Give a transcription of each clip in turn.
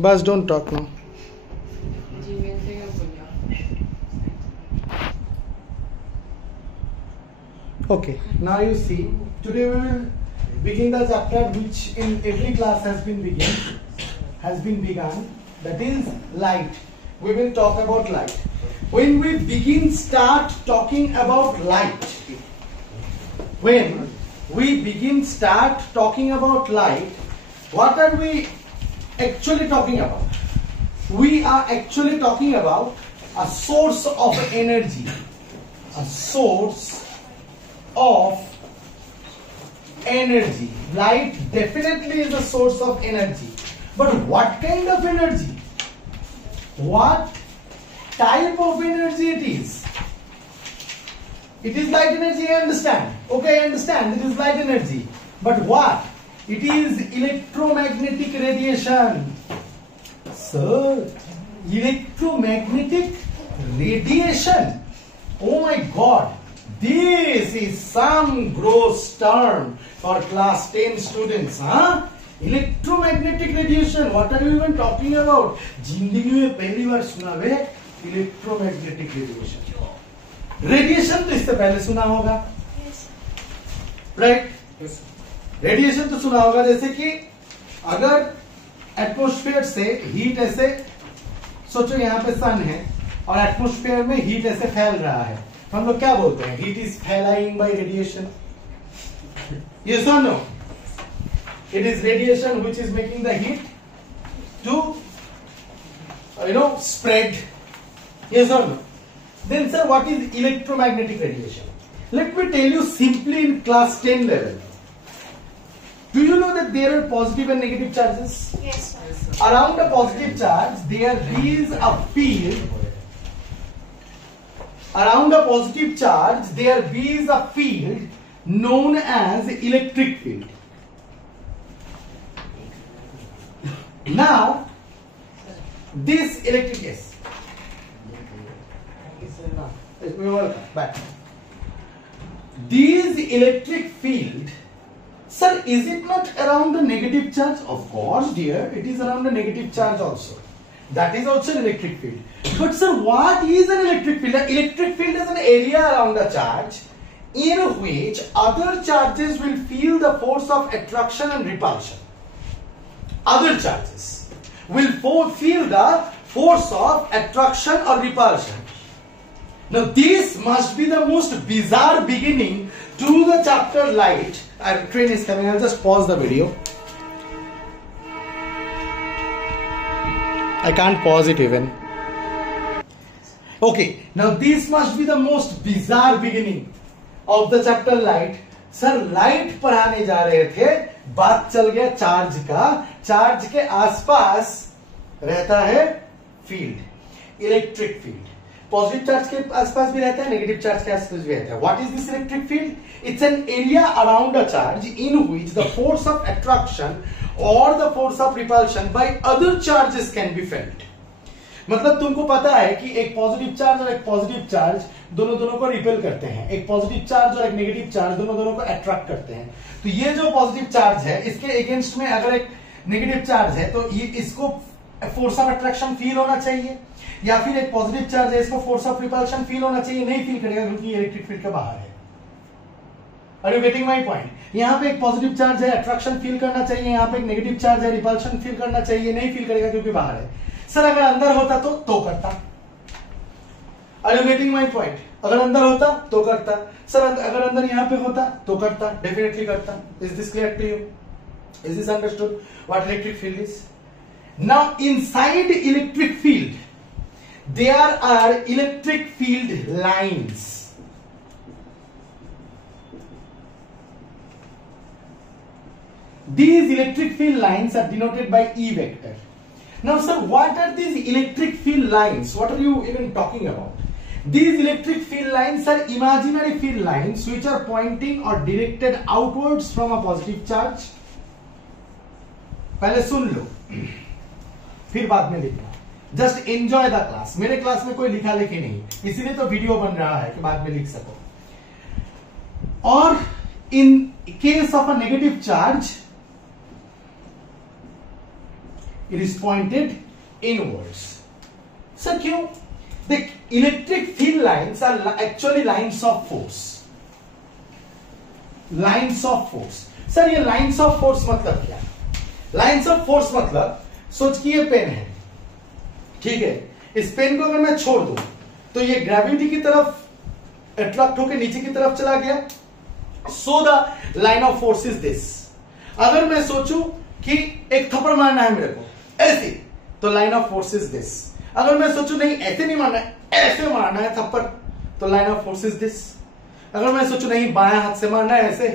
बस don't talk now. Okay, now you see, today we will begin the chapter which in every class has been begun, that is light. We will talk about light. When we start talking about light, what are we actually talking about? We are actually talking about a source of energy, a source of energy. Light definitely is a source of energy, but what kind of energy? What type of energy it is? It is light energy, I understand. Okay, I understand it is light energy, but what? It is electromagnetic radiation. Sir, electromagnetic radiation, oh my god, this is some gross term for class 10 students, huh? Electromagnetic radiation, what are you even talking about? जिंदगी में पहली बार सुना है electromagnetic radiation. Radiation तो इससे पहले सुना होगा, राइट? रेडिएशन तो सुना होगा, जैसे कि अगर एटमॉस्फेयर से हीट ऐसे, सोचो यहाँ पे सन है और एटमॉस्फेयर में हीट ऐसे फैल रहा है, हम लोग क्या बोलते हैं? हीट इज फैलाइंग by radiation. Yes or no? It is radiation which is making the heat to spread. Yes or no? Then sir, what is electromagnetic radiation? Let me tell you simply in class 10 level. Do you know that there are positive and negative charges? Yes, sir. Around a positive charge there is a field. Around a positive charge there is a field known as electric field. Now this electric, yes, but this electric field, sir, is it not around the negative charge? Of course dear, it is around the negative charge also. That is also an electric field. But sir, what is an electric field? An electric field is an area around a charge in which other charges will feel the force of attraction and repulsion. Other charges will feel the force of attraction or repulsion. Now this must be the most bizarre beginning to the chapter light. Our train is coming. I'll just pause the video. I can't pause it even. Okay, now this must be the most bizarre beginning of the chapter light. Sir light पढ़ाने जा रहे थे, बात चल गया charge का. Charge के आसपास रहता है field, electric field. Positive charge के आसपास भी रहता है, नेगेटिव चार्ज के आसपास भी रहता है. What is this electric field? It's an area around a charge in which the force of attraction or the force of repulsion by other charges can be felt. मतलब तुमको पता है कि एक पॉजिटिव चार्ज और एक पॉजिटिव चार्ज दोनों को रिपेल करते हैं, एक पॉजिटिव चार्ज और एक नेगेटिव चार्ज दोनों को अट्रैक्ट करते हैं. तो ये जो पॉजिटिव चार्ज है इसके अगेंस्ट में अगर एक नेगेटिव चार्ज है तो ये इसको फोर्स ऑफ अट्रैक्शन फील होना चाहिए, या फिर एक पॉजिटिव चार्ज है इसको फोर्स ऑफ रिपल्शन फील होना चाहिए. नहीं फील करेगा क्योंकि इलेक्ट्रिक फील्ड के बाहर है. Are you getting my point? यहाँ पे एक पॉजिटिव चार्ज है, अट्रैक्शन फील करना चाहिए, यहाँ पे एक नेगेटिव चार्ज है, रिपल्शन फील करना चाहिए. नहीं फील करेगा क्योंकि बाहर है. सर अगर अंदर होता तो करता. Are you getting my point? अगर अंदर होता तो करता. सर अगर अंदर यहाँ पे होता तो करता, डेफिनेटली करता. Is this clear to you? Is this understood what electric field is? Now inside electric field there are electric field lines. These electric field lines are denoted by E vector. Now sir, what are these electric field lines? What are you even talking about? These electric field lines are imaginary field lines which are pointing or directed outwards from a positive charge. पहले सुन लो, फिर बाद में लिखना. Just enjoy the class. मेरे class में कोई लिखा लिखी नहीं, इसीलिए तो वीडियो बन रहा है कि बाद में लिख सको. और in case of a negative charge, it is pointed inwards. Sir क्यों? देख, electric field lines are actually lines of force. Lines of force. Sir ये लाइन्स ऑफ फोर्स मतलब क्या? लाइन्स ऑफ फोर्स मतलब, सोच कि ये पेन है, ठीक है, इस पेन को अगर मैं छोड़ दूं तो ये ग्रेविटी की तरफ अट्रैक्ट होकर नीचे की तरफ चला गया। So the line of force is this. अगर मैं सोचूं कि एक थप्पड़ मारना है मेरे को ऐसे, तो line of force is this. अगर मैं सोचूं नहीं ऐसे नहीं मारना है, ऐसे मारना है थप्पड़, तो line of force is this. अगर मैं सोचूं नहीं बाएं हाथ से मारना है ऐसे,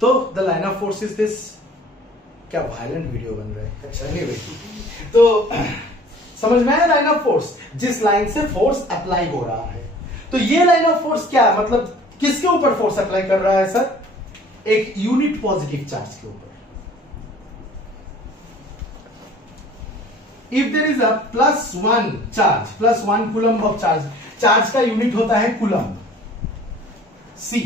तो the line of force is this. क्या वायलेंट वीडियो बन रहा है। अच्छा नहीं, तो समझ में आया लाइन ऑफ फोर्स, जिस लाइन से फोर्स अप्लाई हो रहा है। तो ये लाइन ऑफ फोर्स क्या है, मतलब किसके ऊपर फोर्स अप्लाई कर रहा है सर? एक यूनिट पॉजिटिव चार्ज के ऊपर। If there is a +1 charge, +1 coulomb of charge, charge का यूनिट होता है coulomb, C।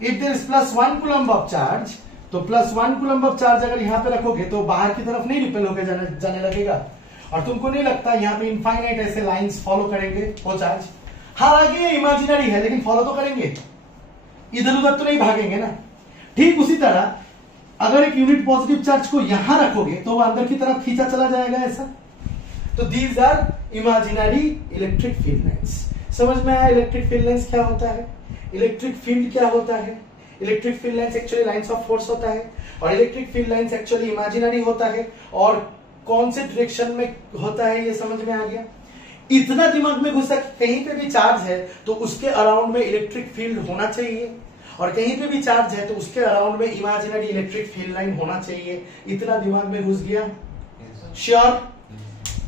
If there is +1 coulomb of charge, तो +1 कूलम्ब ऑफ चार्ज अगर यहां पे रखोगे तो बाहर की तरफ नहीं रिपेल होकर जाने लगेगा, और तुमको नहीं लगता यहां पे इनफाइनाइट ऐसे लाइंस फॉलो करेंगे वो चार्ज? हालांकि ये इमेजिनरी है लेकिन फॉलो तो करेंगे, इधर उधर तो नहीं भागेंगे ना। ठीक उसी तरह अगर एक यूनिट पॉजिटिव चार्ज को यहां रखोगे तो वो अंदर की तरफ खींचा चला जाएगा ऐसा। तो these are imaginary electric field lines. समझ में आया इलेक्ट्रिक फील्ड लाइंस क्या होता है? इलेक्ट्रिक फील्ड क्या होता है? Electric field lines actually lines of force होता है, और electric field lines actually imaginary होता है, और कौन से डायरेक्शन में होता है ये समझ में आ गया। इतना दिमाग में घुसा कि कहीं पे भी चार्ज है तो उसके अराउंड में इलेक्ट्रिक फील्ड होना चाहिए, और कहीं पे भी चार्ज है तो उसके अराउंड में इमेजिनरी इलेक्ट्रिक फील्ड लाइन होना चाहिए। इतना दिमाग में घुस गया? श्योर?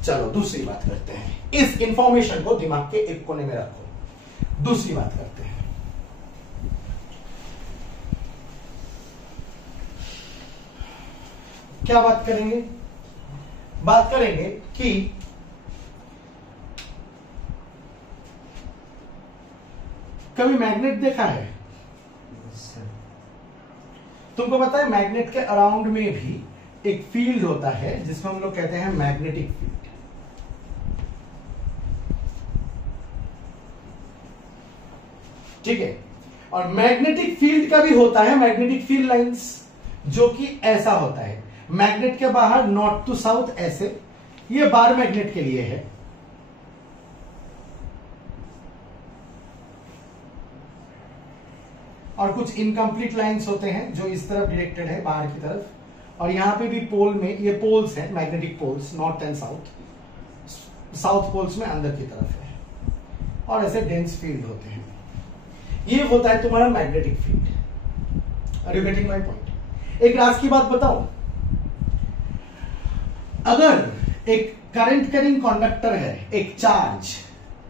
चलो दूसरी बात करते हैं। इस इंफॉर्मेशन को दिमाग के एक कोने में रखो, दूसरी बात करते हैं। क्या बात करेंगे? बात करेंगे कि कभी मैग्नेट देखा है? तुमको पता है मैग्नेट के अराउंड में भी एक फील्ड होता है जिसमें हम लोग कहते हैं मैग्नेटिक फील्ड। ठीक है, और मैग्नेटिक फील्ड का भी होता है मैग्नेटिक फील्ड लाइंस, जो कि ऐसा होता है मैग्नेट के बाहर नॉर्थ टू साउथ ऐसे, ये बार मैग्नेट के लिए है। और कुछ इनकम्प्लीट लाइंस होते हैं जो इस तरफ डायरेक्टेड है बाहर की तरफ, और यहां पे भी पोल में ये पोल्स हैं, magnetic poles, north and south. South poles में अंदर की तरफ है, और ऐसे डेंस फील्ड होते हैं। ये होता है तुम्हारा magnetic field. Are you getting my point? एक राज की बात बताऊं, अगर एक करंट कैरिंग कंडक्टर है, एक चार्ज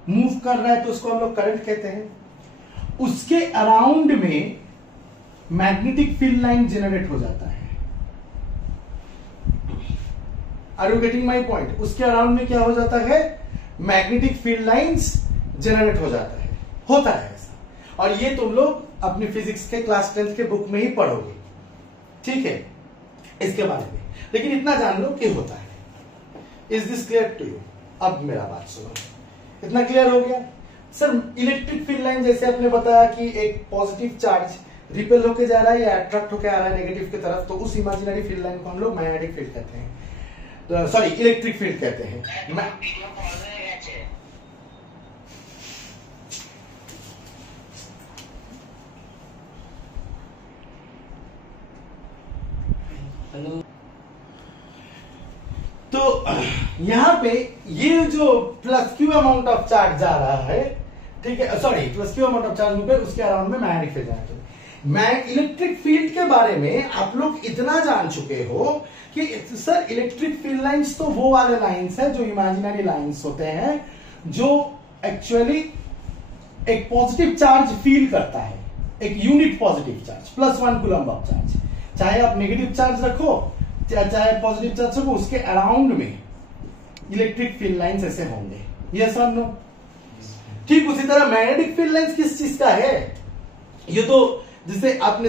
मूव कर रहा है तो उसको हम लोग करंट कहते हैं, उसके अराउंड में मैग्नेटिक फील्ड लाइन जनरेट हो जाता है। Are you getting my point? उसके अराउंड में क्या हो जाता है? मैग्नेटिक फील्ड लाइंस जनरेट हो जाता है, होता है ऐसा। और ये तुम लोग अपने फिजिक्स के क्लास 10th के बुक में ही पढ़ोगे, ठीक है, इसके बारे में। लेकिन इतना जान लो कि होता है। Is this clear to you? अब मेरा बात सुनो, इतना क्लियर हो गया? सर इलेक्ट्रिक फील्ड लाइन जैसे आपने बताया कि एक पॉजिटिव चार्ज रिपेल होके जा रहा है या अट्रैक्ट होके आ रहा है नेगेटिव की तरफ, तो उस इमेजिनरी फील्ड लाइन को हम लोग मैग्नेटिक फील्ड कहते हैं, तो सॉरी इलेक्ट्रिक फील्ड कहते हैं। तो यहां पे ये जो +q अमाउंट ऑफ चार्ज जा रहा है, ठीक है, sorry +q amount of charge move उसके अराउंड में मैग्नेटिक फील्ड जाना चाहिए। मैं इलेक्ट्रिक फील्ड के बारे में आप लोग इतना जान चुके हो कि सर इलेक्ट्रिक फील्ड लाइंस तो वो वाले लाइंस है जो इमेजिनरी लाइंस होते हैं, जो एक्चुअली एक पॉजिटिव चार्ज फील करता है, एक unit positive charge, +1 coulomb of charge. चाहे आप नेगेटिव चार्ज रखो चाहे पॉजिटिव चार्ज रखो, उसके अराउंड में इलेक्ट्रिक फील्ड लाइंस ऐसे होंगे। Yes or no? ठीक उसी तरह मैग्नेटिक फील्ड लाइंस किस चीज का है? ये तो जिसे आपने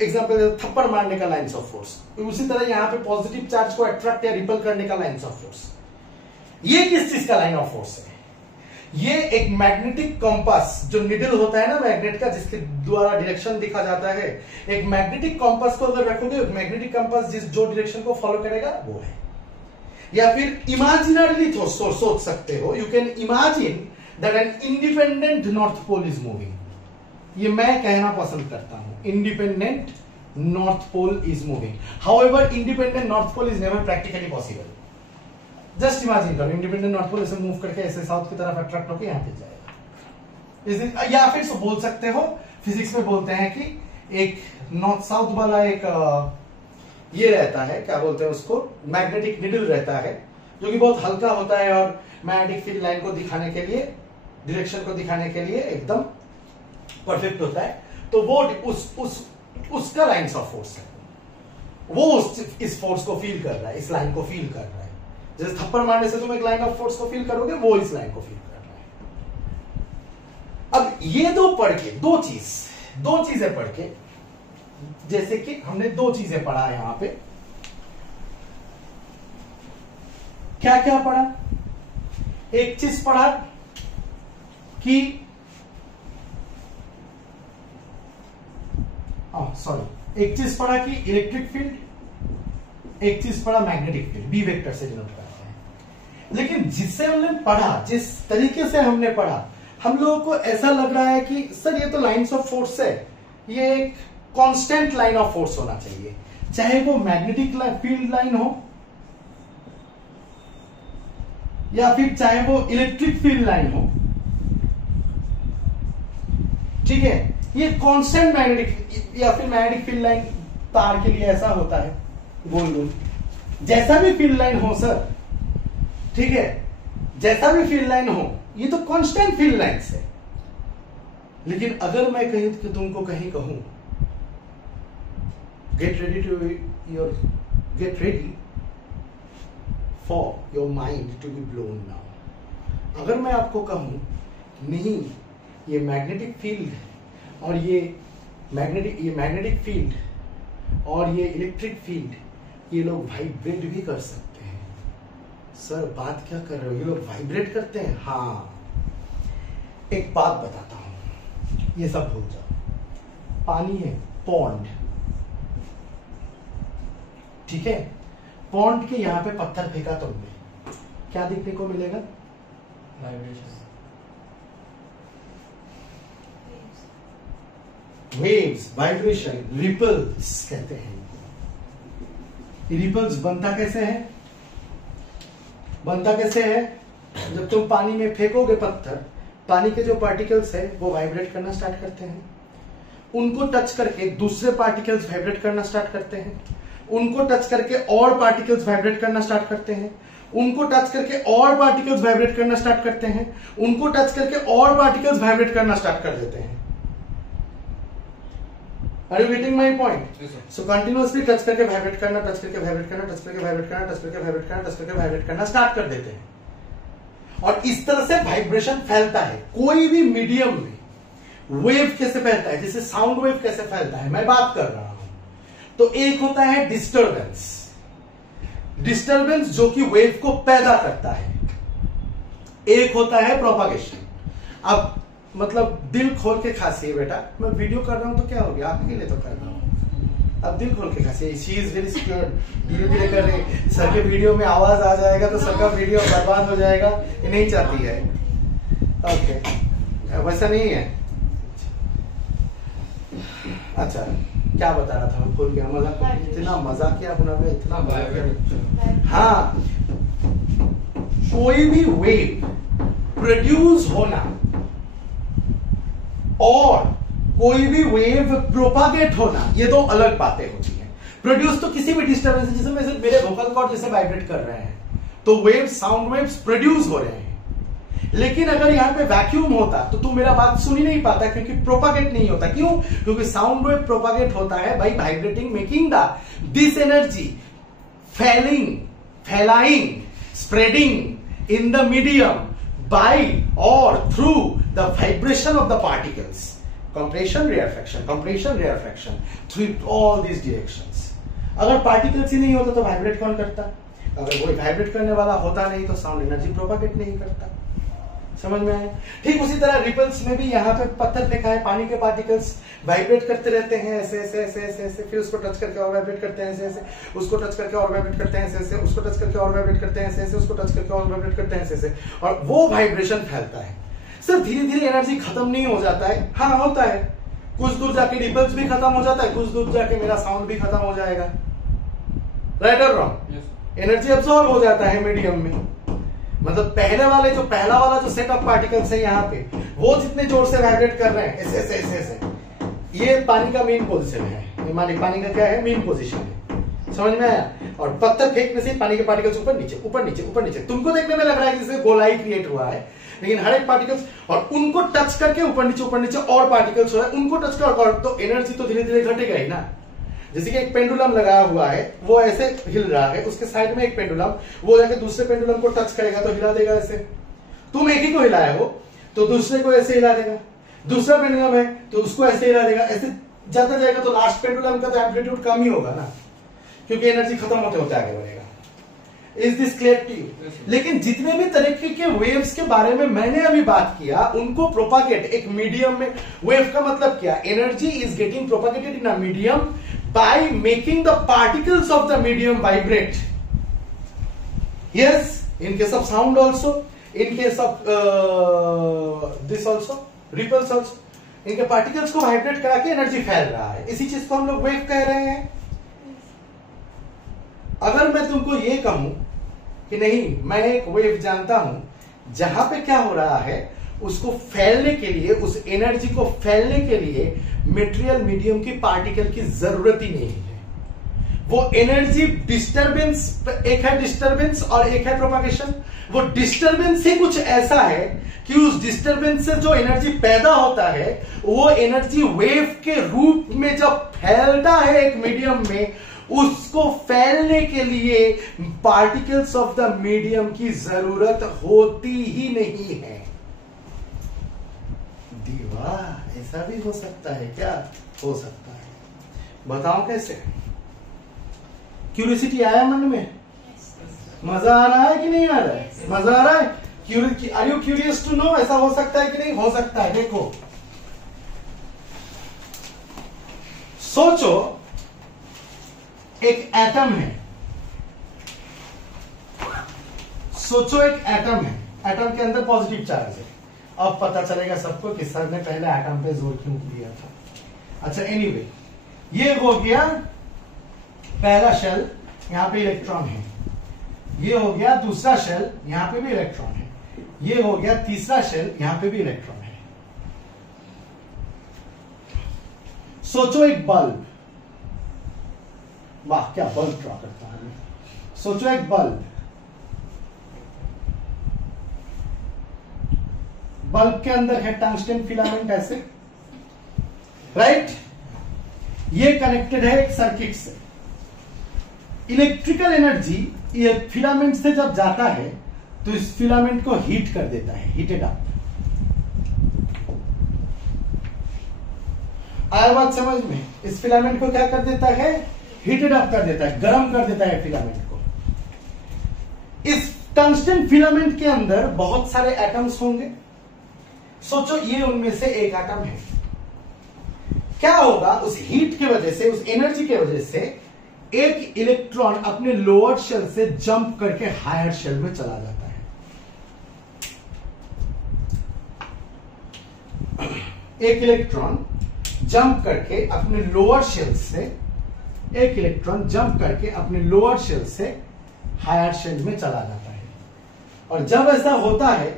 एग्जांपल थप्पड़ मारने का लाइन्स ऑफ फोर्स, उसी तरह यहां पे पॉजिटिव चार्ज को अट्रैक्ट या रिपल करने का लाइन्स ऑफ फोर्स। ये किस चीज का लाइन ऑफ फोर्स है? ये एक मैग्नेटिक कंपास, जो निडल होता है ना मैग्नेट का, जिसके द्वारा डायरेक्शन दिखा जाता है, एक मैग्नेटिक कंपास को अगर रखोगे, मैग्नेटिक कंपास जो डायरेक्शन को फॉलो करेगा वो है। या फिर इमेजिनरली सोच सकते हो, you can imagine that an independent north pole is moving. ये मैं कहना पसंद करता हूं, independent north pole is moving. However independent north pole is never practically possible. Just imagine करो, इंडिपेंडेंट नॉर्थ पोल ऐसे मूव करके ऐसे साउथ की तरफ अट्रैक्ट होकर यहां पे जाएगा। या फिर सो बोल सकते हो, फिजिक्स में बोलते हैं कि एक नॉर्थ साउथ वाला एक ये रहता है, क्या बोलते हैं उसको, मैग्नेटिक निडल रहता है, जो कि बहुत हल्का होता है और मैग्नेटिक फील्ड लाइन को दिखाने के लिए, डायरेक्शन को दिखाने के लिए एकदम परफेक्ट होता है। तो वो उसका लाइन्स ऑफ फोर्स है, वो इस फोर्स को फील कर रहा है, इस लाइन को फील कर रहा है। जैसे थप्पड़ मारने से तुम एक लाइन ऑफ फोर्स को फील करोगे, वो इस लाइन को फील कर रहा है। अब ये दो चीजें पढ़ के, जैसे कि हमने दो चीजें पढ़ा है यहां पे, क्या क्या पढ़ा? एक चीज पढ़ा कि एक चीज पढ़ा कि इलेक्ट्रिक फील्ड, एक चीज पढ़ा मैग्नेटिक फील्ड, बी वेक्टर से डिनोट करते हैं। लेकिन जिससे हमने पढ़ा, जिस तरीके से हमने पढ़ा, हम लोगों को ऐसा लग रहा है कि सर ये तो लाइन्स ऑफ फोर्स है, ये एक कांस्टेंट लाइन ऑफ फोर्स होना चाहिए, चाहे वो मैग्नेटिक फील्ड लाइन हो या फिर चाहे वो इलेक्ट्रिक फील्ड लाइन हो। ठीक है, ये कांस्टेंट मैग्नेटिक या फिर मैग्नेटिक फील्ड लाइन तार के लिए ऐसा होता है, गोल गोल, जैसा भी फील्ड लाइन हो सर, ठीक है, जैसा भी फील्ड लाइन हो, ये तो कांस्टेंट फील्ड लाइन्स है। लेकिन अगर मैं कहीं कि तुमको कहीं कहूं get ready for your mind to be blown now, अगर मैं आपको कहूं नहीं, ये मैग्नेटिक फील्ड और ये मैग्नेटिक फील्ड और ये इलेक्ट्रिक फील्ड, ये लोग वाइब्रेट भी कर सकते हैं। सर बात क्या कर रहे हो, ये लोग वाइब्रेट करते हैं? हाँ, एक बात बताता हूं, ये सब भूल जाओ। पानी है, पॉन्ड, ठीक है, पॉन्ड के यहां पे पत्थर फेंका तुमने, क्या देखने को मिलेगा? वाइब्रेशन, वेव्स, वाइब्रेशन, रिपल्स कहते हैं। रिपल्स बनता कैसे है? जब तुम पानी में फेंकोगे पत्थर, पानी के जो पार्टिकल्स है वो वाइब्रेट करना स्टार्ट करते हैं, उनको टच करके दूसरे पार्टिकल्स वाइब्रेट करना स्टार्ट करते हैं, उनको टच करके और पार्टिकल्स वाइब्रेट करना स्टार्ट करते हैं, उनको टच करके और पार्टिकल्स वाइब्रेट करना स्टार्ट करते हैं, उनको टच करके और पार्टिकल्स वाइब्रेट करना स्टार्ट कर देते हैं। Are you getting my point? Yes, sir. So continuously touch करके वाइब्रेट करना, टच करके वाइब्रेट करना, टच करके वाइब्रेट करना, टच करके वाइब्रेट करना, टच करके वाइब्रेट करना स्टार्ट कर देते हैं। और इस तरह से वाइब्रेशन फैलता है कोई भी मीडियम में। वेव कैसे फैलता है, जैसे साउंड वेव कैसे फैलता है मैं बात कर रहा हूं। तो एक होता है डिस्टरबेंस, डिस्टरबेंस जो कि वेव को पैदा करता है, एक होता है प्रोपागेशन। अब मतलब दिल खोल के खांसिए बेटा, मैं वीडियो कर रहा हूं तो क्या हो गया, आपके लिए तो कर रहा हूं, अब दिल खोल के खांसिए। शी इज वेरी सिक्योर्ड, धीरे धीरे कर रही, सर के वीडियो में आवाज आ जाएगा तो सर का वीडियो बर्बाद हो जाएगा, ये नहीं चाहती है। ओके, वैसा नहीं है। अच्छा क्या बता रहा था, भूल गया। मजाक, इतना मजाकिया अपना में इतना मजाक। हाँ, कोई भी वेव प्रोड्यूस होना और कोई भी वेव प्रोपागेट होना, ये दो अलग बातें होती हैं। प्रोड्यूस तो किसी भी डिस्टर्बेंस, जैसे मेरे वोकल कॉर्ड जैसे वाइब्रेट कर रहे हैं तो वेव, साउंड वेव्स प्रोड्यूस हो रहे हैं। लेकिन अगर यहां पे वैक्यूम होता तो तू मेरा बात सुन ही नहीं पाता, क्योंकि प्रोपागेट नहीं होता। क्यों? क्योंकि साउंड वेव प्रोपागेट होता है by vibrating, making this energy फैलाइंग, spreading in the medium by or through the vibration of the particles. Compression rarefaction through all these directions. अगर पार्टिकल्स ही नहीं होता तो वाइब्रेट कौन करता? अगर कोई वाइब्रेट करने वाला होता नहीं तो साउंड एनर्जी प्रोपागेट नहीं करता। समझ में आया? ठीक उसी तरह रिपल्स में भी यहाँ पे पत्थर फेंका है, पानी के पार्टिकल्स वाइब्रेट करते रहते हैं ऐसे ऐसे ऐसे ऐसे ऐसे, फिर उसको टच करके और वाइब्रेट करते हैं ऐसे ऐसे, उसको टच करके और वाइब्रेट करते हैं ऐसे ऐसे, उसको टच करके और वाइब्रेट करते हैं ऐसे ऐसे, उसको टच करके और वाइब्रेट करते हैं ऐसे ऐसे, और वो वाइब्रेशन फैलता है। सर धीरे धीरे एनर्जी खत्म नहीं हो जाता है? हाँ होता है, कुछ दूर जाके रिपल्स भी खत्म हो जाता है, कुछ दूर जाके मेरा साउंड भी खत्म हो जाएगा। राइट और रॉन्ग? एनर्जी अब्सॉर्ब हो जाता है मीडियम में। मतलब पहला वाला जो सेट ऑफ पार्टिकल्स है यहाँ पे, वो जितने जोर से वाइब्रेट कर रहे हैं ऐसे ऐसे ऐसे ऐसे, ये पानी का मेन पोजीशन है, ये पानी का क्या है? मेन पोजीशन है। समझ में आया? और पत्थर फेंकने से पानी के पार्टिकल्स ऊपर नीचे ऊपर नीचे ऊपर नीचे, तुमको देखने में लग रहा है कि जैसे गोलाई क्रिएट हुआ है, लेकिन हर एक पार्टिकल्स, और उनको टच करके ऊपर नीचे और पार्टिकल्स हो, उनको टच कर, तो एनर्जी तो धीरे धीरे घटेगा ही ना। जैसे कि एक पेंडुलम लगाया हुआ है, वो ऐसे हिल रहा है, उसके साइड में एक पेंडुलम, वो जाके दूसरे पेंडुलम को टच करेगा तो हिला देगा ऐसे। तुम एक ही को हिलाए हो तो दूसरे को ऐसे हिला देगा, दूसरा पेंडुलम है तो उसको ऐसे हिला देगा, ऐसे जाता जाएगा तो लास्ट पेंडुलम का तो एम्पलीट्यूड कम ही होगा ना, क्योंकि एनर्जी खत्म होते होते आगे बढ़ेगा। Is this clear to you? लेकिन जितने भी तरीके के वेव्स के बारे में मैंने अभी बात किया, उनको प्रोपागेट एक मीडियम में, वेव का मतलब क्या? Energy is getting propagated in a medium by making the particles of the medium vibrate. Yes, in case of sound also, in case of this also, ripples also, इनके particles को vibrate करा के energy फैल रहा है, इसी चीज को हम लोग वेव कह रहे हैं। अगर मैं तुमको ये कहूं कि नहीं, मैं एक वेव जानता हूं जहां पे क्या हो रहा है, उसको फैलने के लिए, उस एनर्जी को फैलने के लिए मेटेरियल मीडियम की पार्टिकल की जरूरत ही नहीं है। वो एनर्जी डिस्टरबेंस, एक है डिस्टरबेंस और एक है प्रोपागेशन। वो डिस्टरबेंस ही कुछ ऐसा है कि उस डिस्टरबेंस से जो एनर्जी पैदा होता है, वो एनर्जी वेव के रूप में जब फैलता है एक मीडियम में, उसको फैलने के लिए पार्टिकल्स ऑफ द मीडियम की जरूरत होती ही नहीं है। दीवा, ऐसा भी हो सकता है क्या? हो सकता है, बताओ कैसे? क्यूरियोसिटी आया मन में? मजा आ रहा है कि नहीं आ रहा है? मजा आ रहा है? Are you curious to know ऐसा हो सकता है कि नहीं? हो सकता है। देखो, सोचो एक एटम है, सोचो एक एटम है, एटम के अंदर पॉजिटिव चार्ज है। अब पता चलेगा सबको कि सर ने पहले एटम पे जोर क्यों दिया था। अच्छा, एनीवे, ये हो गया पहला शेल, यहां पे इलेक्ट्रॉन है। ये हो गया दूसरा शेल, यहां पे भी इलेक्ट्रॉन है। ये हो गया तीसरा शेल, यहां पे भी इलेक्ट्रॉन है। सोचो एक बल्ब, वाह क्या बल्ब ड्रॉ करता है। सोचो एक बल्ब, बल्ब के अंदर है टंगस्टन फिलामेंट ऐसे, राइट? ये कनेक्टेड है एक सर्किट से। इलेक्ट्रिकल एनर्जी ये फिलामेंट से जब जाता है तो इस फिलामेंट को हीट कर देता है, हीटेड अप। आया बात समझ में? इस फिलामेंट को क्या कर देता है? हीटेड अप कर देता है, गर्म कर देता है फिलामेंट को। इस टंगस्टन फिलामेंट के अंदर बहुत सारे एटम्स होंगे। सोचो ये उनमें से एक एटम है। क्या होगा? उस हीट की वजह से, उस एनर्जी की वजह से एक इलेक्ट्रॉन अपने लोअर शेल से जंप करके हायर शेल में चला जाता है। एक इलेक्ट्रॉन जंप करके अपने लोअर शेल से, एक इलेक्ट्रॉन जंप करके अपने लोअर शेल से हायर शेल में चला जाता है। और जब ऐसा होता है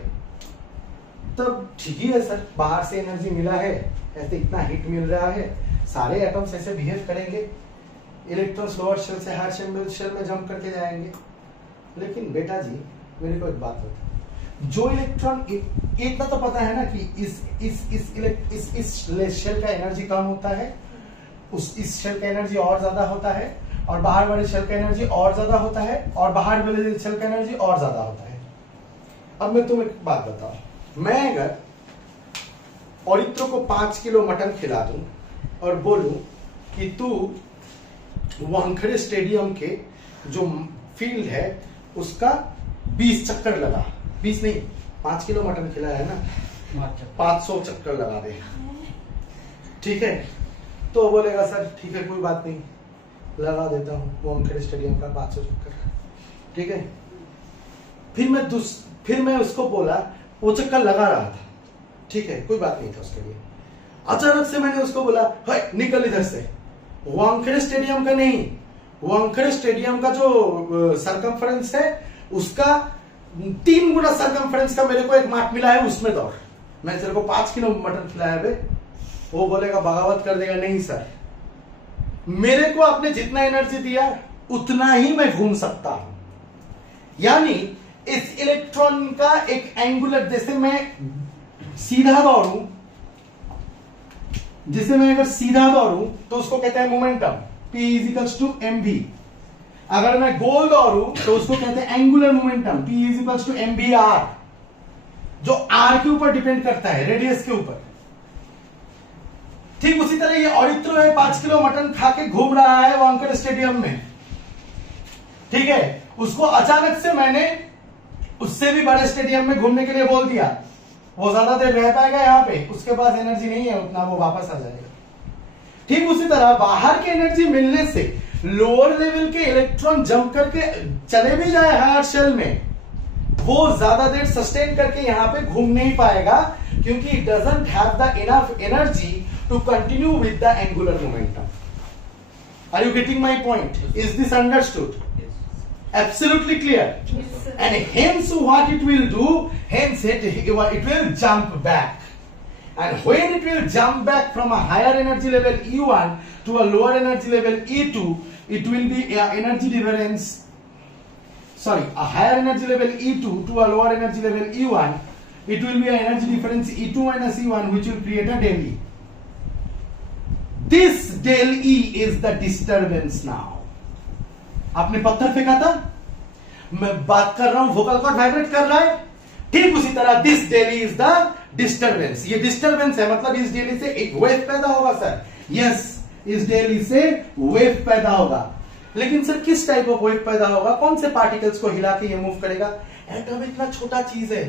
तब ठीक ही है सर, बाहर से एनर्जी मिला है, ऐसे इतना हीट मिल रहा है, सारे एटम्स ऐसे बिहेव करेंगे, इलेक्ट्रॉन्स लोअर शेल से हायर शेल में जंप करके जाएंगे। लेकिन बेटा जी मेरे को एक बात बताओ, जो इलेक्ट्रॉन, इतना तो पता है ना कि इस शेल का एनर्जी कम होता है, इस शेल का एनर्जी और ज्यादा होता है, और बाहर वाले शेल का एनर्जी और ज्यादा होता है, और बाहर वाले शेल का एनर्जी और ज्यादा होता है। अब मैं तुम्हें एक बात बताऊं, मैं अगर औरित्रो को 5 किलो मटन खिला दूं और बोलूं कि तू वानखेड़े स्टेडियम के जो फील्ड है उसका 20 चक्कर लगा, 20 नहीं 5 किलो मटन खिलाया है ना, 500 चक्कर लगा दे, ठीक है? तो बोलेगा सर ठीक है कोई बात नहीं, लगा देता हूँ वानखेड़े स्टेडियम का 500 चक्कर, ठीक है? फिर मैं उसको बोला, वो चक्कर लगा रहा था, ठीक है कोई बात नहीं था उसके लिए। अचानक से मैंने उसको बोला निकल इधर से, वानखेड़े स्टेडियम का नहीं, वानखेड़े स्टेडियम का जो सरकमफ्रेंस है उसका 3 गुना सरकमफ्रेंस का मेरे को एक मार्ट मिला है, उसमें दौड़, मैं तेरे को 5 किलो मटन खिलाया बे। वो बोलेगा, बगावत कर देगा, नहीं सर मेरे को आपने जितना एनर्जी दिया उतना ही मैं घूम सकता हूं। यानी इस इलेक्ट्रॉन का एक एंगुलर, जैसे मैं सीधा दौड़ूं, जिसे मैं अगर सीधा दौड़ूं तो उसको कहते हैं momentum, P equals to mv। अगर मैं गोल दौड़ूं तो उसको कहते हैं angular momentum, P equals to mvr, जो r के ऊपर डिपेंड करता है, रेडियस के ऊपर। ठीक उसी तरह ये औरित्रो है, 5 किलो मटन खा के घूम रहा है वानखेड़े स्टेडियम में, ठीक है? उसको अचानक से मैंने उससे भी बड़े स्टेडियम में घूमने के लिए बोल दिया, वो ज्यादा देर रह पाएगा यहाँ पे, उसके पास एनर्जी नहीं है उतना, वो वापस आ जाएगा। ठीक उसी तरह बाहर की एनर्जी मिलने से लोअर लेवल के इलेक्ट्रॉन जंप करके चले भी जाए हायर शेल में, वो ज्यादा देर सस्टेन करके यहाँ पे घूम नहीं पाएगा, क्योंकि it doesn't have the enough energy to continue with the angular momentum. Are you getting my point? Is this understood? Absolutely clear. Yes, sir. And hence what it will do, hence it will jump back. And when it will jump back from a higher energy level E1 to a lower energy level E2, it will be energy difference, sorry, a higher energy level E2 to a lower energy level E1, it will be an energy difference E2 minus E1, which will create a del E. This del E is the disturbance now. आपने पत्थर फेंका था, मैं बात कर रहा हूं, vocal cord vibrate कर रहा है, ठीक उसी तरह this daily is the disturbance. ये डिस्टर्बेंस है, मतलब इस डेली से एक वेव पैदा होगा सर। यस, इस डेली से वेव पैदा होगा, लेकिन सर किस टाइप ऑफ वेव पैदा होगा? कौन से पार्टिकल्स को हिला के ये मूव करेगा? एटम इतना छोटा चीज है,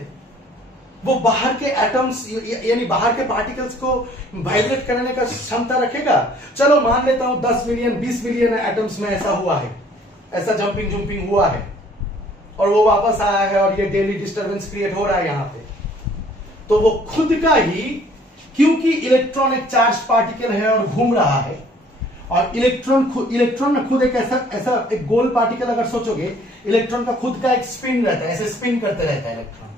वो बाहर के एटम्स यानी बाहर के पार्टिकल्स को वाइब्रेट करने का क्षमता रखेगा। चलो मान लेता हूं 10 मिलियन 20 मिलियन एटम्स में ऐसा हुआ है, ऐसा जंपिंग हुआ है, और वो वापस आया है और ये डेली डिस्टरबेंस क्रिएट हो रहा है यहां पे, तो वो खुद का ही, क्योंकि इलेक्ट्रॉन एक चार्ज पार्टिकल है और घूम रहा है, और इलेक्ट्रॉन में खुद एक ऐसा एक गोल पार्टिकल, अगर सोचोगे इलेक्ट्रॉन का खुद का एक स्पिन रहता है, ऐसे स्पिन करते रहता है इलेक्ट्रॉन,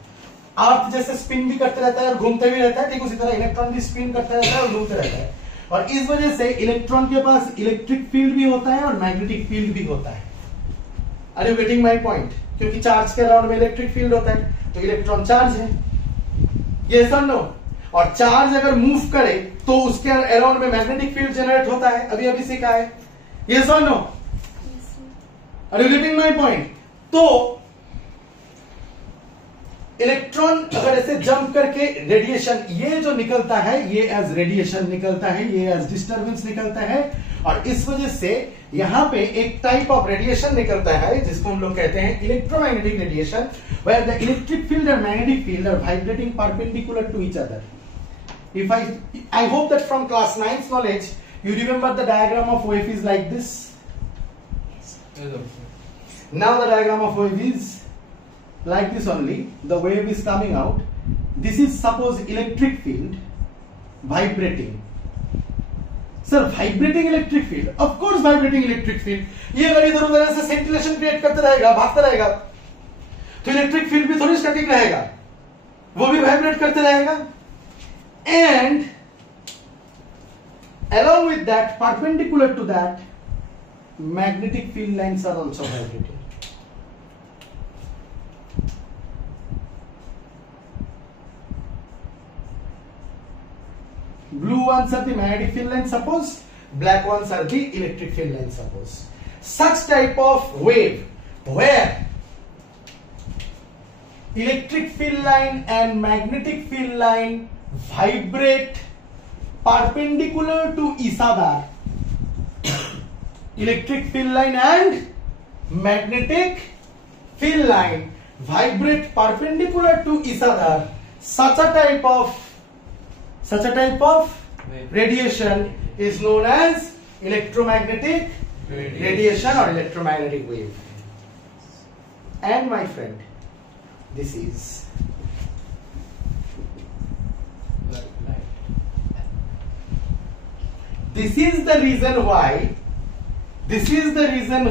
अर्थ जैसे स्पिन भी करते रहता है और घूमते भी रहता है, ठीक उसी तरह इलेक्ट्रॉन भी स्पिन करता रहता है और घूमते रहता है, और इस वजह से इलेक्ट्रॉन के पास इलेक्ट्रिक फील्ड भी होता है और मैग्नेटिक फील्ड भी होता है। Are you getting my point? क्योंकि चार्ज के अराउंड में इलेक्ट्रिक फील्ड होता है, तो इलेक्ट्रॉन चार्ज है, ये सर नो, और चार्ज अगर मूव करे तो उसके अराउंड में मैग्नेटिक फील्ड जनरेट होता है, अभी अभी सीखा है, yes or no? Are you getting my point? तो इलेक्ट्रॉन अगर ऐसे जंप करके रेडिएशन, ये जो निकलता है ये एज रेडिएशन निकलता है, ये एज डिस्टर्बेंस निकलता है, और इस वजह से यहां पे एक टाइप ऑफ रेडिएशन निकलता है जिसको हम लोग कहते हैं electromagnetic radiation, where the electric field and magnetic field are vibrating perpendicular to each other. If I hope that from class 9th knowledge you remember the diagram of wave is like this. Now the diagram of wave is like this only. The wave is coming out. This is suppose electric field vibrating. Sir, vibrating electric field. Of course vibrating electric field. ये अगर इधर उधर से scintillation create करते रहेगा, भागता रहेगा, तो इलेक्ट्रिक फील्ड भी थोड़ी स्टैटिक रहेगा, वो भी वाइब्रेट करते रहेगा। And along with that, perpendicular to that, magnetic field lines are also vibrating. Blue ones are the magnetic field lines, suppose. Black ones are the electric field lines, suppose. Such type of wave where electric field line and magnetic field line vibrate perpendicular to each other. Electric field line and magnetic field line vibrate perpendicular to each other. Such a type of radiation is known as electromagnetic radiation or electromagnetic wave. And my friend, this is the reason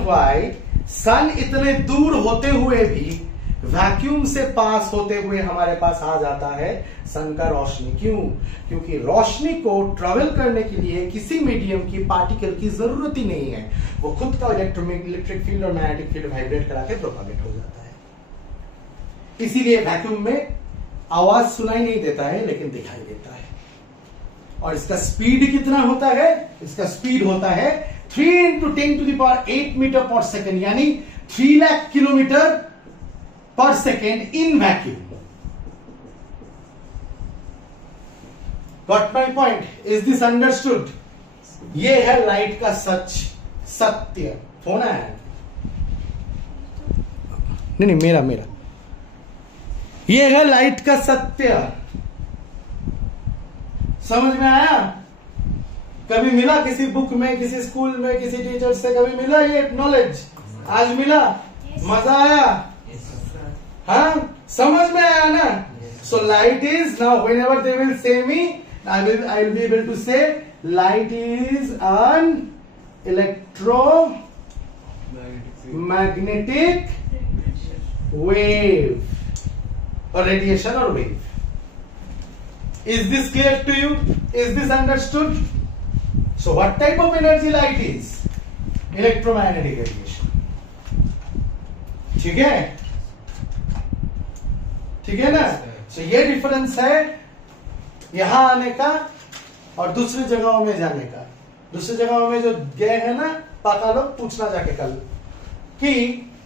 why सन इतने दूर होते हुए भी vacuum से पास होते हुए हमारे पास आ जाता है सन का रोशनी। क्यों? क्योंकि रोशनी को ट्रेवल करने के लिए किसी मीडियम की पार्टिकल की जरूरत ही नहीं है, वो खुद का इलेक्ट्रिक फील्ड और मैग्नेटिक फील्ड वाइब्रेट करा के प्रोपागेट हो जाता है। इसीलिए वैक्यूम में आवाज सुनाई नहीं देता है लेकिन दिखाई देता है। और इसका स्पीड कितना होता है? इसका स्पीड होता है 3 × 10⁸ मीटर पर सेकेंड, यानी 3 लाख किलोमीटर पर second in vacuum. Got my point? Is this understood? ये है लाइट का सत्य। फोन है नहीं मेरा ये है लाइट का सत्य। समझ में आया? कभी मिला किसी बुक में, किसी स्कूल में, किसी टीचर से कभी मिला ये नॉलेज? आज मिला? मजा आया? हाँ, समझ में आया ना? So light is, now whenever they will say me, I will be able to say light is an electromagnetic wave or radiation or wave. Is this clear to you? Is this understood? So what type of energy light is? Electromagnetic radiation. ठीक है? ठीक है ना? So ये difference है यहां आने का और दूसरी जगहों में जाने का। दूसरी जगहों में जो गए हैं ना पाका लोग, पूछना जाके कल कि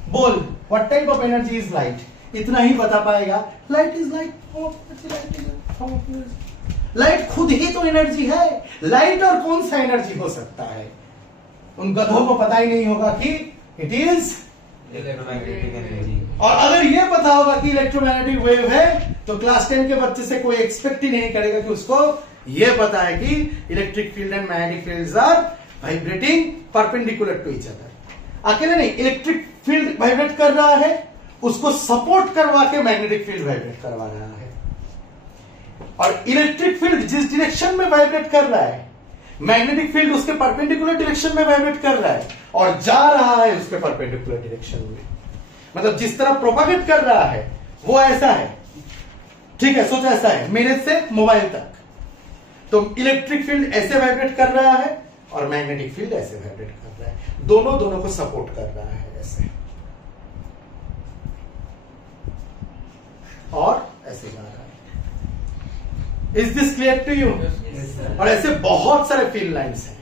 बोल what type of energy is light, इतना ही बता पाएगा। लाइट इज लाइट, लाइट खुद ही तो एनर्जी है। लाइट और कौन सा एनर्जी हो सकता है? उन गधों को पता ही नहीं होगा कि इट इज इलेक्ट्रोमैग्नेटिक एनर्जी। और अगर ये पता होगा कि इलेक्ट्रोमैग्नेटिक वेव है तो क्लास 10 के बच्चे से कोई एक्सपेक्ट ही नहीं करेगा कि उसको ये पता है कि electric field and magnetic fields are vibrating perpendicular to each other. अकेले नहीं, इलेक्ट्रिक फील्ड वाइब्रेट कर रहा है, उसको सपोर्ट करवा के मैग्नेटिक फील्ड वाइब्रेट करवा रहा है। और इलेक्ट्रिक फील्ड जिस डायरेक्शन में वाइब्रेट कर रहा है, मैग्नेटिक फील्ड उसके परपेंडिकुलर डायरेक्शन में वाइब्रेट कर रहा है और जा रहा है उसके परपेंडिकुलर डायरेक्शन में। मतलब जिस तरह प्रोपागेट कर रहा है वो ऐसा है। ठीक है, सोचो ऐसा है मेरे से मोबाइल तक, तो इलेक्ट्रिक फील्ड ऐसे वाइब्रेट कर रहा है और मैग्नेटिक फील्ड ऐसे वाइब्रेट कर रहा है। दोनों को सपोर्ट कर रहा है ऐसे और ऐसे जा रहा है। Is this clear to you? और ऐसे बहुत सारे फील्ड लाइंस हैं।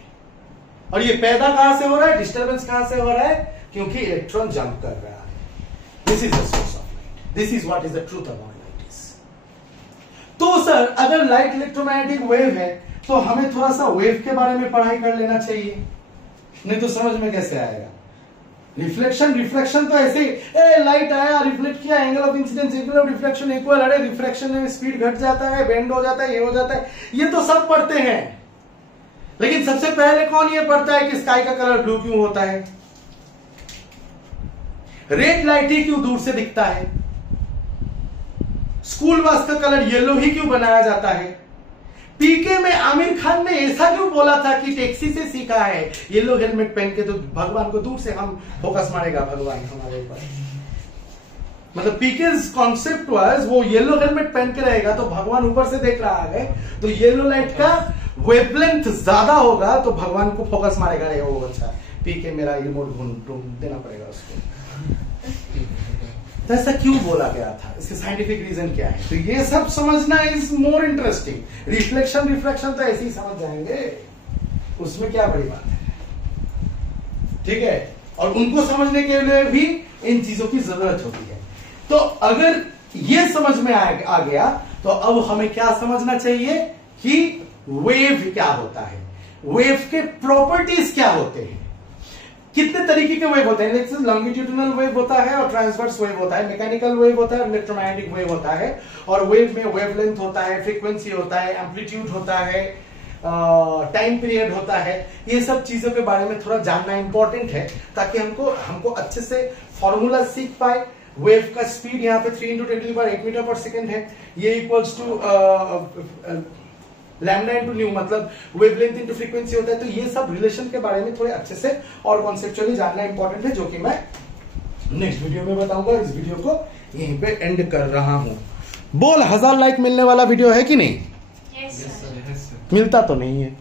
और ये पैदा कहां से हो रहा है, डिस्टर्बेंस कहां से हो रहा है? क्योंकि इलेक्ट्रॉन जंप कर रहा है। This is the source of light. This is what is the truth about light is. तो सर अगर लाइट इलेक्ट्रोमैग्नेटिक वेव है तो हमें थोड़ा सा वेव के बारे में पढ़ाई कर लेना चाहिए, नहीं तो समझ में कैसे आएगा। रिफ्लेक्शन तो ऐसे ही लाइट आया, रिफ्लेक्ट किया, angle of incidence equal of reflection equal, अरे रिफ्लेक्शन में स्पीड घट जाता है, बेंड हो जाता है, ये हो जाता है, ये तो सब पढ़ते हैं। लेकिन सबसे पहले कौन ये पढ़ता है कि स्काई का कलर ब्लू क्यों होता है? रेड लाइट ही क्यों दूर से दिखता है? स्कूल बस का कलर येलो ही क्यों बनाया जाता है? पीके में आमिर खान ने ऐसा क्यों बोला था कि टैक्सी से सीखा है येलो हेलमेट पहन के तो भगवान को दूर से हम फोकस मारेगा भगवान हमारे ऊपर। मतलब पीके कॉन्सेप्ट वाज वो येलो हेलमेट पहन के रहेगा तो भगवान ऊपर से देख रहा है, तो येलो लाइट का वेवलेंथ ज्यादा होगा तो भगवान को फोकस मारेगा, रहेगा वो अच्छा पीके मेरा रिमोट ढूंढ देना पड़ेगा उसको। तो ऐसा क्यों बोला गया था, इसके साइंटिफिक रीजन क्या है? तो ये सब समझना इज मोर इंटरेस्टिंग। रिफ्लेक्शन तो ऐसे ही समझ जाएंगे, उसमें क्या बड़ी बात है। ठीक है, और उनको समझने के लिए भी इन चीजों की जरूरत होती है। तो अगर ये समझ में आ गया तो अब हमें क्या समझना चाहिए कि वेव क्या होता है, वेव के प्रॉपर्टीज क्या होते हैं, कितने तरीके के वेव होते हैं। लॉन्गिट्यूडिनल वेव होता है और ट्रांसवर्स वेव होता है, मैकेनिकल वेव होता है, इलेक्ट्रोमैग्नेटिक वेव होता है। और वेव में वेवलेंथ होता है, फ्रीक्वेंसी होता है, एम्पलीट्यूड होता है, टाइम पीरियड होता है। ये सब चीजों के बारे में थोड़ा जानना इंपॉर्टेंट है ताकि हमको अच्छे से फॉर्मूला सीख पाए। वेव का स्पीड यहाँ पे 3 × 10⁸ मीटर पर सेकेंड है, ये equals to lambda into nu, मतलब वेवलेंथ इंटू फ्रीक्वेंसी होता है। तो ये सब रिलेशन के बारे में थोड़े अच्छे से और कॉन्सेप्चुअली जानना इंपॉर्टेंट है, जो कि मैं नेक्स्ट वीडियो में बताऊंगा। इस वीडियो को यहीं पे एंड कर रहा हूं। बोल 1000 लाइक मिलने वाला वीडियो है कि नहीं? Yes sir. मिलता तो नहीं है।